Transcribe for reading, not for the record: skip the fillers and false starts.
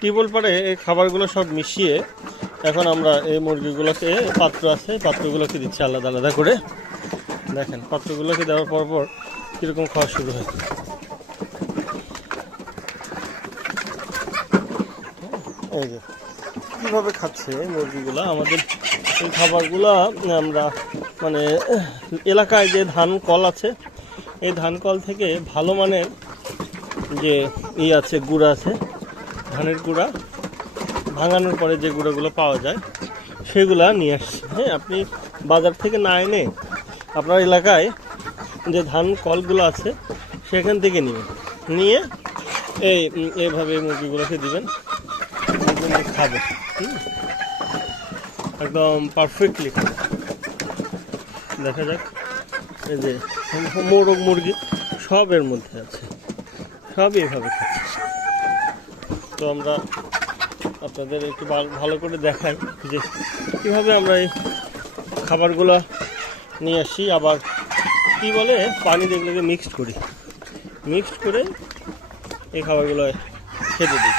Tubewell পাড়ে এই খাবারগুলো সব মিশিয়ে এখন আমরা এই মুরগিগুলোকে পাত্র আছে পাত্রগুলোকে দিচ্ছি আলাদা আলাদা করে। দেখেন পাত্রগুলোকে দেওয়ার পর কীরকম খাওয়া শুরু হয়। এই যে কীভাবে খাচ্ছে মুরগিগুলো। আমাদের এই খাবারগুলো আমরা মানে এলাকায় যে ধান কল আছে এই ধান কল থেকে ভালো মানের যে আছে গুঁড়া আছে, ধানের গুঁড়া ভাঙানোর পরে যে গুঁড়োগুলো পাওয়া যায় সেগুলা নিয়ে আসছে। হ্যাঁ, আপনি বাজার থেকে না এনে আপনার এলাকায় যে ধান কলগুলো আছে সেখান থেকে নিয়ে এইভাবে মুরগিগুলোকে দিবেন, একদম খাবে, একদম পারফেক্টলি খাবে। দেখা যাক, এই যে মোরগ মুরগি সব এর মধ্যে আছে, সবই এভাবে খাচ্ছে। তো আমরা আপনাদের একটু ভালো করে দেখাই যে কীভাবে আমরা এই খাবারগুলো নিয়ে আসি, আবার কি বলে পানি যেগুলোকে মিক্সড করে এই খাবারগুলো খেতে দিই।